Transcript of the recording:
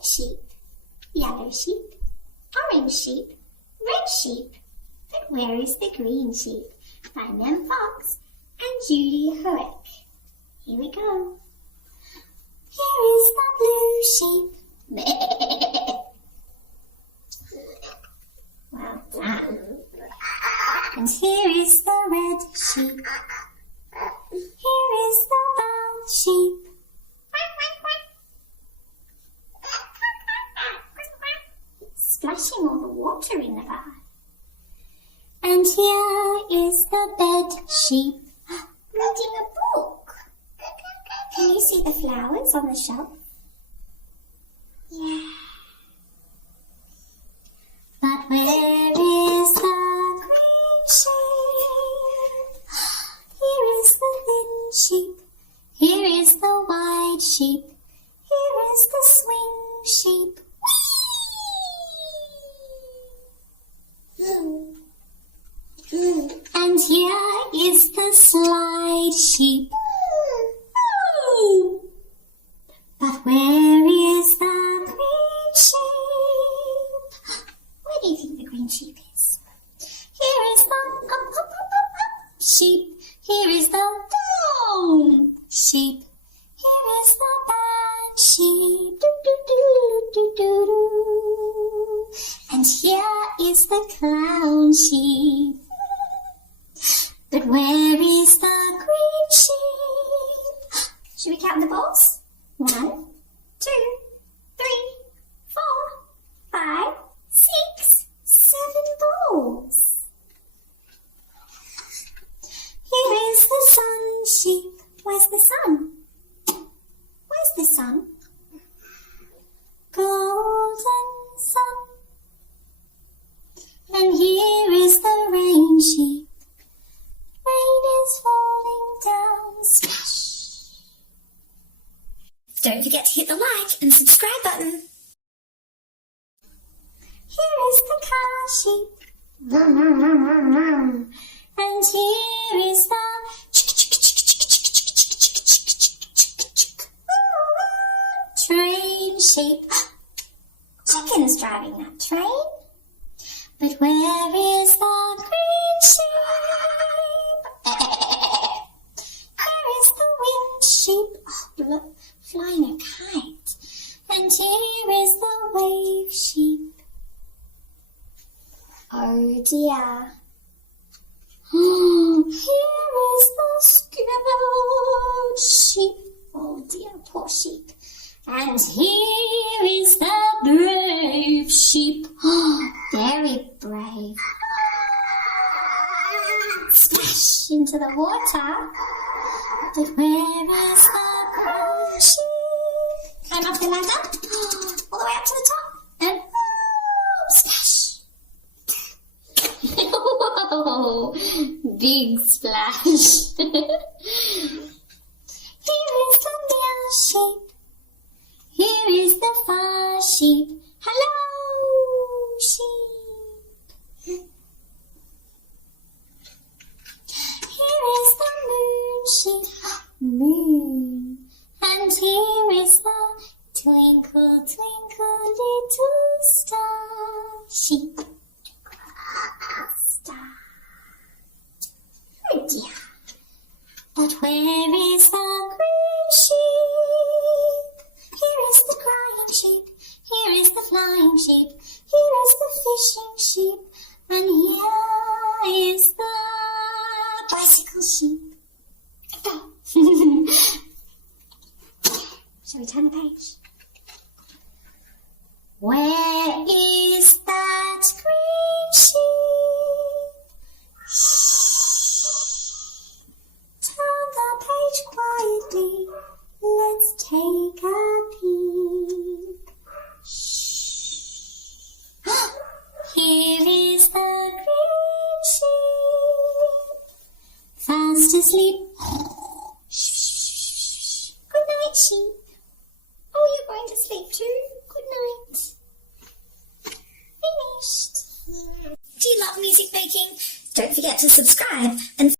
red sheep, yellow sheep, orange sheep, red sheep. But where is the green sheep? By Mem Fox and Judy Horacek. Here we go. Here is the blue sheep. Well done. And here is the red sheep. Here is the brown sheep. Splashing all the water in the bath. And here is the bed sheep, reading a book. Can you see the flowers on the shelf? Yeah. But where is the green sheep? Here is the thin sheep. Here is the wide sheep. Here is the swing sheep. And here is the slide sheep. But where is the green sheep? Where do you think the green sheep is? Here is the up sheep. Here is the down sheep. Here is the bad sheep. And here is the clown sheep. But where is the green sheep? Should we count the balls? 1, 2, 3, 4, 5, 6, 7 balls. Here is the sun sheep. Where's the sun? Where's the sun? Golden sun. And here is the rain sheep. Rain is falling down, splash. Don't forget to hit the like and subscribe button. Here is the car sheep. And here is the train sheep. Chicken's driving that train. But where is the green sheep? Here is the wind sheep. Oh, flying a kite. And here is the wave sheep. Oh dear. Here is the scared sheep. Oh dear, poor sheep. And here is the brave sheep. Very brave. Splash into the water. But where is the green sheep? Climb up the ladder. All the way up to the top. And splash. Whoa, big splash. Here is the meow sheep. Here is the far sheep. Hello, sheep. Here is the moon sheep. Moon. And here is the twinkle, twinkle, little star sheep. Star. Oh dear. But where is the green sheep? Here is the crying sheep. Here is the flying sheep. Here is the fishing sheep. And here is the bicycle sheep. Shall we turn the page? Where is that green sheep? Shh. Turn the page quietly. Let's take a peek. Shh. Here is the green sheep. Fast asleep. Shh. Good night, sheep. Oh, you're going to sleep too? Good night. Finished. Do you love music making? Don't forget to subscribe and